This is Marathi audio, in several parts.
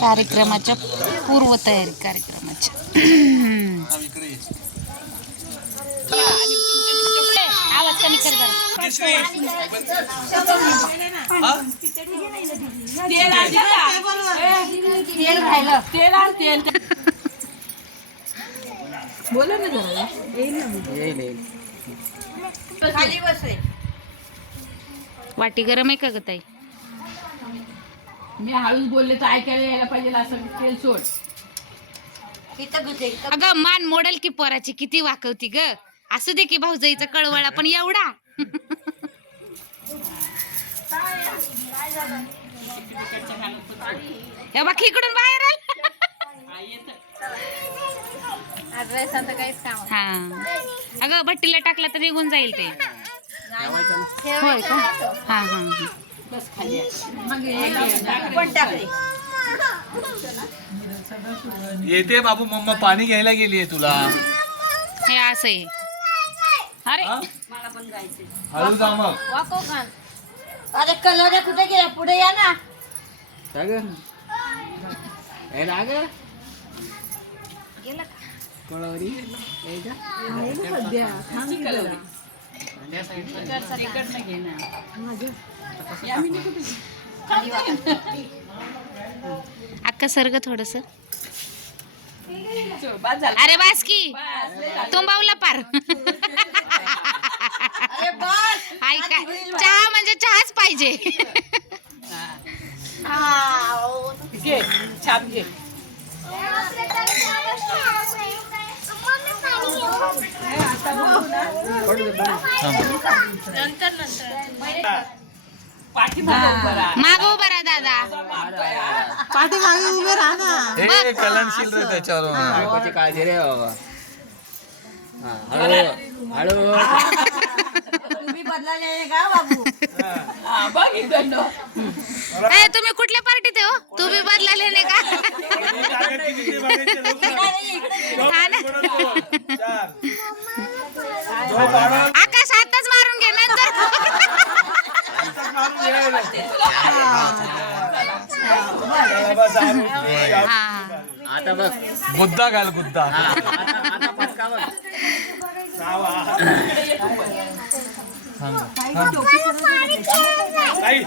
कार्यक्रमाच्या पूर्व तयारी कार्यक्रमाच्या हा. आवाज कमी कर जरा. वाटी गरम आहे का ग ताई? मी हळूच बोलले तर ऐकायला यायला पाहिजे असं तेल सोड. अगं मान मोडेल की पोराची किती वाकवती ग. असू दे की भाऊजाईचा कळवळा पण एवढा. हे बघ इकडून बाहेर आल. हा. अगं भट्टीला टाकला तर निघून जाईल ते. होय का? हा हा हा. येते बाबू मम्मा पाणी घ्यायला गेलीये तुला. हे असं आहे. अरे. हा? हळू जा मग. अरे कलर कुठे गेला? पुढे या ना. अक्का सरग थोडस. अरे बास की. तुंबावला पार. अरे बस. ऐका चहा म्हणजे चहाच पाहिजे. घे. छाप घे. पाठीमागे उभं राहा. माग उभा राहा दादा हे कलनशील रे त्याच्यावर बायकोची काळजी रे बाबा. हा, हळू हळू. तुम्ही का बाबू? हा. ए, तुम्ही कुठल्या पार्टीत आहे हो? तुम्ही बदलाले नाही का? हा ना मारून घे नंतर हा आता बघ. गुद्दा घाल गुद्दा काय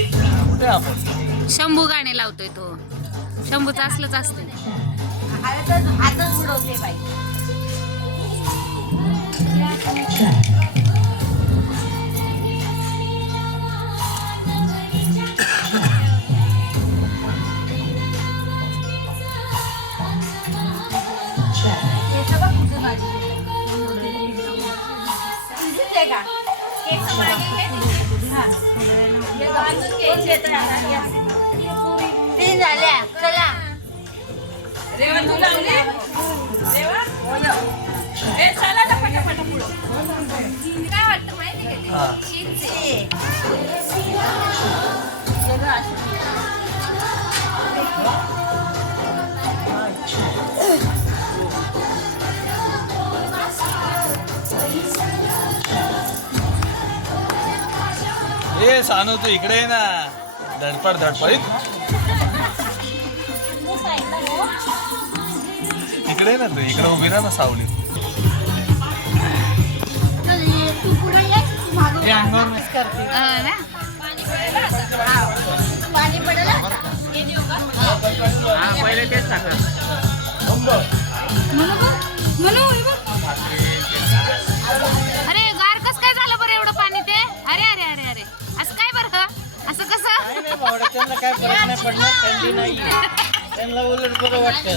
कुठे आपण? शंभू गाणे लावतोय तो. शंभूचं असलंच असतं हातच हातच बुडवते बाई. बघ कुठं आहे का? हा. तीन झाल्या चला रेवा तू लावली? रेवा? ए, चला ना पटापट पुढं. काय वाटतं माहिती का ते? ए सानू तू इकडे ये ना. धडपड धडपड. इकडे ना तू इकडे उभी ना सावली हा ना पाणी पडेल हा? हा पहिले तेच टाका अरे त्यांना पडणार थंडी नाही त्यांना उलट बरं वाटतं